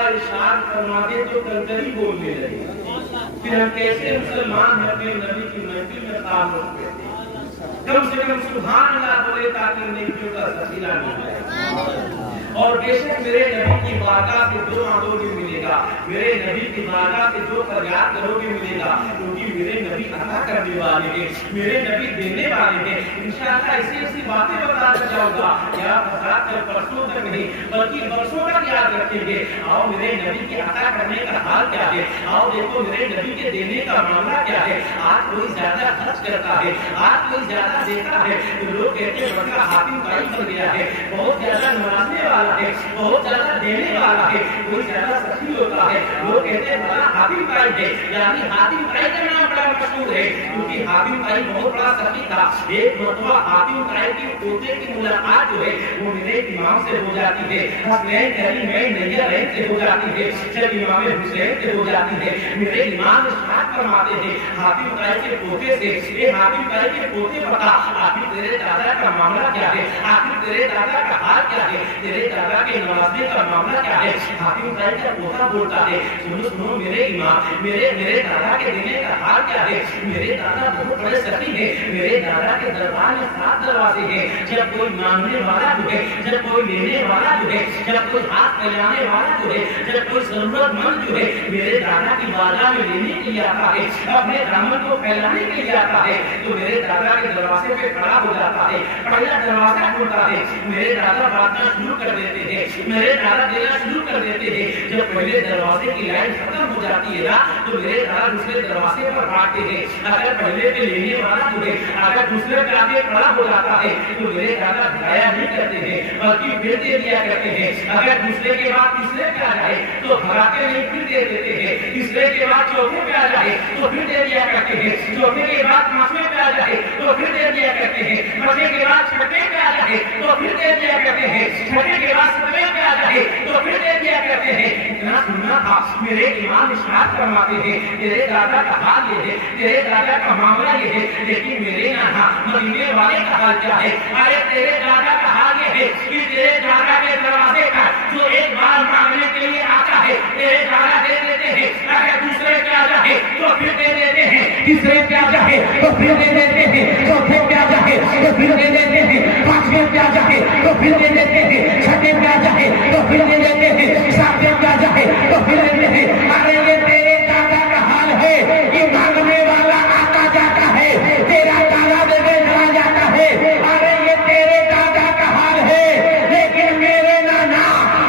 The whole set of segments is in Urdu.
آقا ارشاد فرماتے تو کنکری بولنے لگے. پھر ہم کیسے مسلمان ہیں اپنے نبی کی محفل میں خواب رکھتے ہیں؟ کم سے کم سبحان اللہ بولے تاکہ نیکیوں کا ذخیرہ مل جائے. اور بے شک میرے نبی کی بارگاہ سے جو مانگو گے ملے گا, میرے نبی کی بارگاہ سے جو فریاد کرو گے ملے گا, کیونکہ میرے نبی عطا کرنے والے ہیں, میرے نبی دینے والے ہیں. انشاءاللہ ایسی باتیں بتاتا جاؤں گا یا فساد کر پرسوں تک نہیں بلکہ برسوں تک یاد رکھیں گے. آؤ میرے نبی کے عطا کرنے کا حال کیا ہے, آؤ دیکھو میرے نبی کے دینے کا معاملہ کیا ہے. آج کوئی زیادہ خرچ کرتا ہے, آج کوئی زیادہ دیتا ہے, لوگ کہتے ہیں بڑا حاتم بھائی بن گیا ہے, بہت زیادہ نوازنے والا ہے, بہت زیادہ دینے والا ہے, کوئی زیادہ سخی ہوتا ہے, لوگ کہتے ہیں بڑا حاتم بھائی ہے. یعنی حاتم بھائی کا نام بڑا مشہور ہے کیونکہ حاتم بھائی بہت بڑا سخی تھا. ایک مرتبہ حاتم بھائی کی پوتے کی ملاقات جو ہے وہ میرے امام سے ہو جاتی ہے, حسنین کریمین نیرین سے ہو جاتی ہے, جب امام حسین سے ہو جاتی ہے. میرے امام ارشاد فرماتے ہیں حاتم بھائی کے پوتے سے, اے حاتم بھائی کے پوتے بتا آخر تیرے دادا کا معاملہ کیا ہے, آخر تیرے دادا کا حال کیا ہے, تیرے دادا کے نوازنے کا معاملہ کیا ہے. حاتم بھائی کا پوتا بولتا ہے سنو سنو میرے امام, میرے دادا کے دینے کا حال کیا ہے. میرے دادا بہت بڑے سخی ہیں, میرے دادا کے دربار میں 7 دروازے ہیں. جب کوئی مانگنے والا جو ہے, جب کوئی لینے والا جو ہے, جب کوئی ہاتھ پھیلانے والا جو ہے, جب کوئی ضرورت مند جو ہے میرے دادا کی بارگاہ میں لینے کے لیے آتا ہے, اپنے دامن کو پھیلانے کے لیے آتا ہے, تو میرے دادا کے دروازے پہ کھڑا ہو جاتا ہے. پہلا دروازہ کھولتا ہے, میرے دادا باتنا شروع کر دیتے ہیں, میرے دادا دینا شروع کر دیتے ہیں. جب پہلے دروازے کی لائن ختم ہو جاتی ہے نا تو میرے دادا دوسرے دروازے پر بھاگتے ہیں. اگر پہلے پہ لینے والا جو ہے اگر دوسرے پہ آگے کھڑا ہو جاتا ہے تو میرے دادا بھایا نہیں کرتے ہیں بلکہ پھر دے دیا کرتے ہیں. اگر دوسرے کے بعد تیسرے پہ آ جائے تو بھگاتے نہیں پھر دے دیتے ہیں. تیسرے کے بعد چوتھے پہ آ جائے تو پھر دے دیا کرتے ہیں. چوتھے کے بعد 5ویں پہ آ جائے تو پھر دے دیا کرتے ہیں. 5ویں کے بعد 6ویں پہ آ جائے تو پھر دے دیا کرتے ہیں. 6ویں کے بعد 7ویں پہ آ جائے تو پھر دے دیا کرتے ہیں. اتنا سننا تھا میرے امام ارشاد فرماتے ہیں تیرے دادا کا حال یہ ہے, تیرے دادا کا معاملہ یہ ہے, لیکن میرے یہاں مدینے والے کا حال کیا ہے. ارے تیرے دادا کا حال یہ ہے کہ تیرے دادا کے دروازے کا جو ایک بار مانگنے کے لیے آتا ہے تیرے دادا دے دیتے ہیں. اگر دوسرے پہ آ جائے تو پھر دے دیتے ہیں, تیسرے پہ آ جائے تو پھر دے دیتے ہیں, چوتھے پہ آ جائے تو پھر دے دیتے ہیں, 5ویں پہ آ جائے تو پھر دے دیتے ہیں, 6ویں پہ آ جائے تو پھر دے دیتے ہیں, 7ویں پہ آ جائے تو پھر دیتے ہیں. ارے یہ تیرے دادا کا حال ہے کہ مانگنے والا آتا جاتا ہے, تیرا دادا دے کے چلا جاتا ہے. ارے یہ تیرے دادا کا حال ہے, لیکن میرے نانا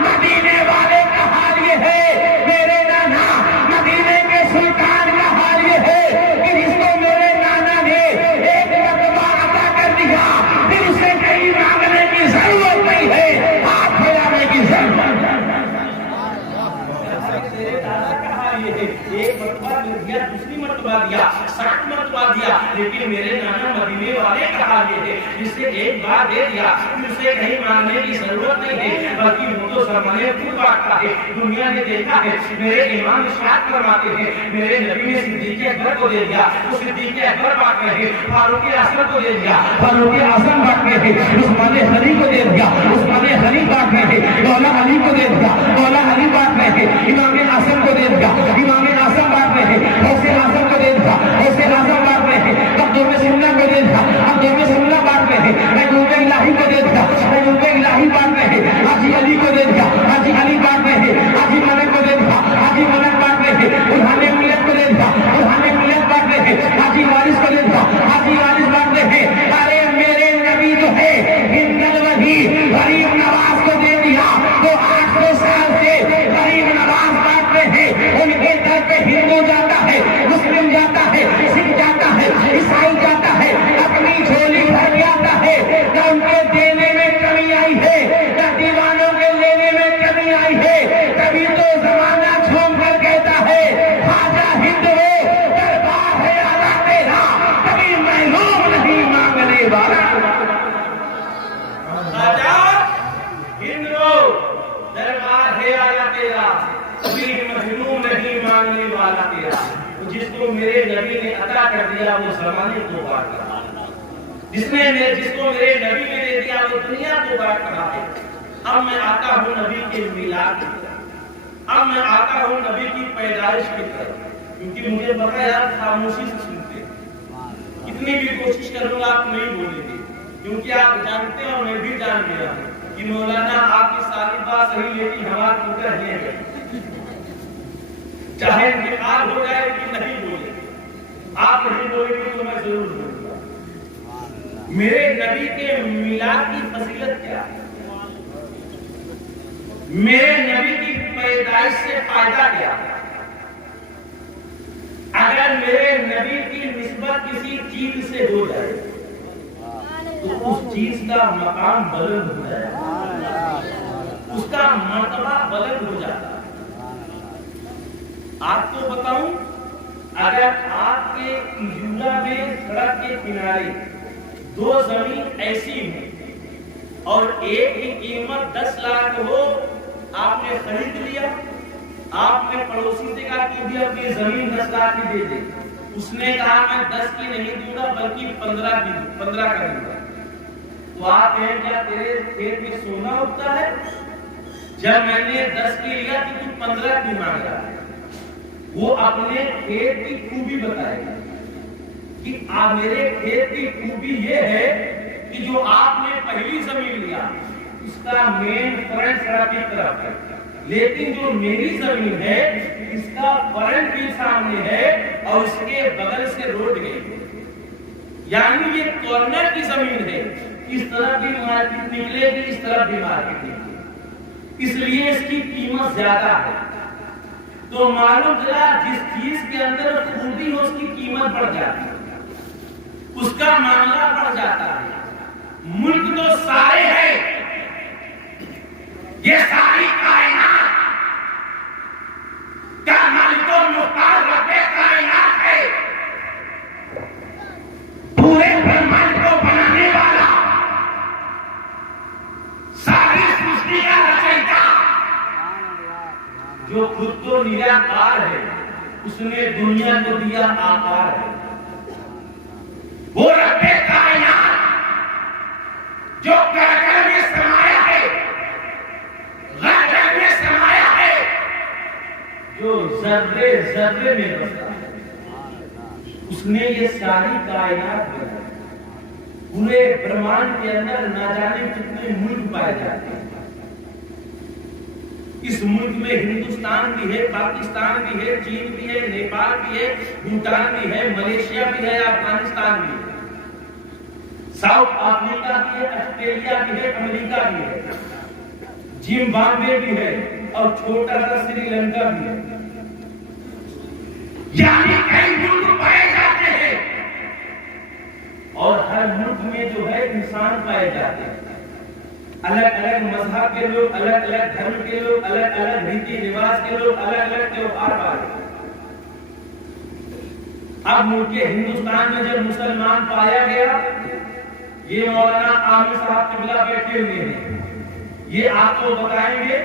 مدینے والے کا حال یہ ہے, میرے نانا مدینے کے سلطان کا حال یہ ہے کہ جس کو میرے نانا نے ایک مرتبہ عطا کر دیا پھر اسے کہیں مانگنے کی ضرورت نہیں ہے, ہاتھ پھیلانے کی ضرورت ہے. ایک مرتبہ دیا, دوسری مرتبہ دیا, 60 مرتبہ دیا, لیکن میرے نانا مدینے والے کا حال یہ ہے جس سے ایک بار دے دیا پھر اسے کہیں مانگنے کی ضرورت نہیں ہے بلکہ وہ تو زمانے خود بانٹتا ہے. دنیا نے دیکھا ہے میرے امام ارشاد فرماتے ہیں میرے نبی نے صدیق اکبر کو دے دیا, وہ صدیق اکبر بانٹ رہے ہیں. فاروق اعظم کو دے دیا, فاروق اعظم بانٹ رہے ہیں. عثمان غنی کو دے دیا, عثمان غنی بانٹ رہے ہیں. مولا علی کو دے دیا, مولا علی بانٹ رہے ہیں. امام اعظم کو دے دیا, امام اعظم بانٹ رہے ہیں. غوث اعظم کو دے دیا, غوث اعظم بانٹ رہے ہیں. عبداللہ سنہ کو دے دیا, عبداللہ سنہ بانٹ رہے ہیں. ایوب الہی کو دے دیا, ایوب الہی بانٹ رہے ہیں. حاجی علی کو دے دیا, حاجی علی بانٹ رہے ہیں. حاجی ملک کو دے دیا, حاجی ملک بانٹ رہے ہیں. برہان ملت کو دے دیا, برہان ملت بانٹ رہے ہیں. حاجی وارث کو دے دیا, حاجی وارث بانٹ رہے ہیں. ارے میرے نبی جو ہے ہندل وحی غریب نواز کو دے دیا, تو 800 سال سے غریب نواز بانٹ رہے ہیں. ان کے گھر پہ ہندو جاتا ہے, مسلم جاتا ہے, سکھ جاتا ہے, عیسائی جاتا ہے, اپنی جھولی بھر کے آتا ہے. نہ ان کے دینے میں کمی آئی ہے, نہ دیوانوں کے لینے میں کمی آئی ہے. کبھی تو زمانہ جھوم کر کہتا ہے خواجہ ہند ہو دربار ہے آلہ تیرا, کبھی محروم نہیں مانگنے والا. خواجہ ہند ہو دربار ہے آلہ تیرا, کبھی محروم نہیں مانگنے والا تیرا. جس کو میرے نبی نے عطا کر دیا وہ زمانے کو بانٹ رہا, جس کو میرے نبی نے دے دیا وہ دنیا کو بانٹ رہا ہے. اب میں آتا ہوں نبی کے میلاد کی طرف. اب میں آتا ہوں نبی کی پیدائش کی طرف، کیونکہ مجھے پتا ہے آپ خاموشی سے سنتے ہیں، کتنی بھی کوشش کروں گا آپ نہیں بولیں گے، کیونکہ آپ جانتے ہیں اور میں بھی جان گیا ہوں کہ مولانا آپ کی ساری بات صحیح، لیکن ہمارا ٹوٹا نہیں ہے، چاہے انتقال ہو جائے کہ نہیں بولے، آپ نہیں بولیں گے تو میں ضرور بولوں گا۔ میرے نبی کے میلاد کی فضیلت کیا ہے؟ میرے نبی کی پیدائش سے فائدہ کیا ہے؟ اگر میرے نبی کی نسبت کسی چیز سے ہو جائے تو اس چیز کا مقام بلند ہو جائے، اس کا مرتبہ بلند ہو جاتا ہے۔ آپ کو بتاؤں، اگر آپ کے کھجورا میں سڑک کے کنارے دو زمین ایسی ہوں اور ایک کی قیمت 10 لاکھ ہو، آپ نے خرید لیا، آپ نے پڑوسی سے کہا کہ بھی اپنی زمین 10 لاکھ کی دے دے، اس نے کہا میں 10 کی نہیں دوں گا بلکہ 15 کی 15 کا دوں گا، تو آپ کہیں کیا تیرے کھیت میں سونا اگتا ہے؟ جب میں نے 10 کی لیا تو تو 15 کی مانگ رہا ہے۔ وہ اپنے کھیت کی خوبی بتائے گا کہ میرے کھیت کی خوبی یہ ہے کہ جو آپ نے پہلی زمین لیا اس کا مین فرنٹ سڑک کی طرف ہے، لیکن جو میری زمین ہے اس کا فرنٹ بھی سامنے ہے اور اس کے بغل سے روڈ گئی، یعنی یہ کارنر کی زمین ہے، اس طرف بھی مارکیٹ نکلے گی، اس طرف بھی مارکیٹ نکلے گی، اس لیے اس کی قیمت زیادہ ہے۔ تو معلوم چلا جس چیز کے اندر خوبی ہو اس کی قیمت بڑھ جاتی ہے، اس کا معاملہ بڑھ جاتا ہے۔ ملک تو سارے ہیں، یہ ساری کائنات کا مالک و مختار رب کائنات ہے، پورے برہمنڈ کو بنانے والا، ساری سرشٹی کا رچیتا، جو خود کو نیراکار ہے، اس نے دنیا کو دیا آکار ہے۔ وہ رب کائنات جو کڑکڑ میں سمایا ہے، غرغر میں سمایا ہے، جو ذرے ذرے میں بستا ہے، اس نے یہ ساری کائنات بنائی۔ پورے برہمنڈ کے اندر نہ جانے کتنے ملک پائے جاتے ہیں، اس ملک میں ہندوستان بھی ہے، پاکستان بھی ہے، چین بھی ہے، نیپال بھی ہے، بھوٹان بھی ہے، ملیشیا بھی ہے، افغانستان بھی ہے، ساؤتھ افریقہ بھی ہے، آسٹریلیا بھی ہے، امریکہ بھی ہے، زمبابوے بھی ہے اور چھوٹا سا سری لنکا بھی ہے، یعنی کئی ملک پائے جاتے ہیں، اور ہر ملک میں جو ہے انسان پائے جاتے ہیں، الگ الگ مذہب کے لوگ، الگ الگ دھرم کے لوگ، الگ الگ ریتی رواج کے لوگ، الگ الگ تہوار والے۔ اب ملک ہندوستان میں جب مسلمان پایا گیا، یہ مولانا عامر صاحب قبلہ بیٹھے ہوئے ہیں، یہ آپ کو بتائیں گے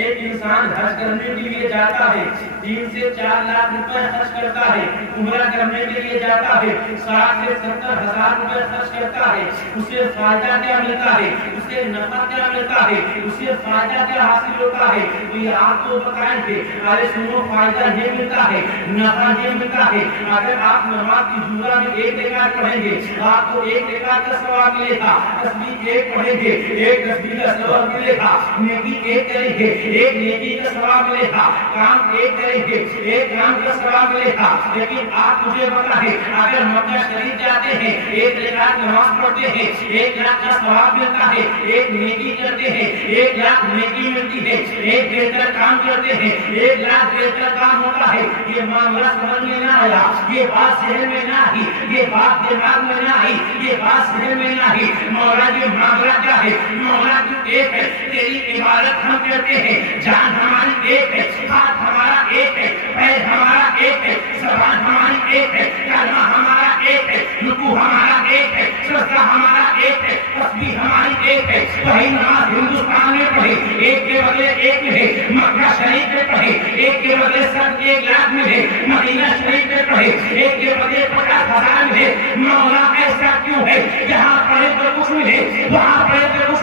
ایک انسان حج کرنے کے لیے جاتا ہے 3 سے 4 لاکھ روپے خرچ کرتا ہے، عمرہ کرنے کے لیے جاتا ہے 60 سے 70 ہزار روپے خرچ کرتا ہے، اسے فائدہ کیا ملتا ہے، اسے نفع کیا ملتا ہے، اسے فائدہ کیا حاصل ہوتا ہے؟ تو یہ آپ کو بتائیں گے، ارے سنو فائدہ یہ ملتا ہے، نفع یہ ملتا ہے۔ اگر آپ نماز کی جمعہ میں 1 رکعت پڑھیں گے آپ کو 1 رکعت کا ثواب ملے گا، تسبیح 1 پڑھیں گے 1 تسبیح کا ثواب ملے گا، نیکی 1 کریں گے 1 نیکی کا ثواب ملے گا، کام 1 کریں گے 1 کام کا ثواب ملے گا۔ لیکن آپ مجھے بتائیں، اگر مکہ شریف جاتے ہیں 1 رکعت نماز پڑھتے ہیں 1 لاکھ کا ثواب ملتا ہے، 1 نیکی کرتے ہیں 1 لاکھ نیکی ملتی ہے، 1 بہتر کام کرتے ہیں 1 لاکھ بہتر کام ہوتا ہے۔ یہ معاملہ سمجھ میں نہ آیا، یہ بات ذہن میں نہ آئی، یہ بات دماغ میں نہ آئی، یہ بات ذہن میں نہ آئی، مولا یہ معاملہ کیا ہے؟ مولا تو ایک ہے، تیری عبادت ہم کرتے ہیں، جان ہماری ایک ہے، ہاتھ ہمارا ایک ہے، پیر ہمارا ایک ہے، زبان ہماری ایک ہے، کلمہ ہمارا ایک ہے، رکوع ہمارا ایک ہے، سجدہ ہمارا ایک ہے، تسبیح ہماری ایک ہے۔ وہی نماز ہندوستان میں پڑھے 1 کے بدلے 1 ملے، مکہ شریف میں پڑھے 1 کے بدلے 1 لاکھ ملے، مدینہ شریف میں پڑھے 1 کے بدلے 50,000 ملے۔ مولا ایسا کیوں ہے؟ جہاں پڑھے تو کچھ ملے، وہاں پڑھے تو کچھ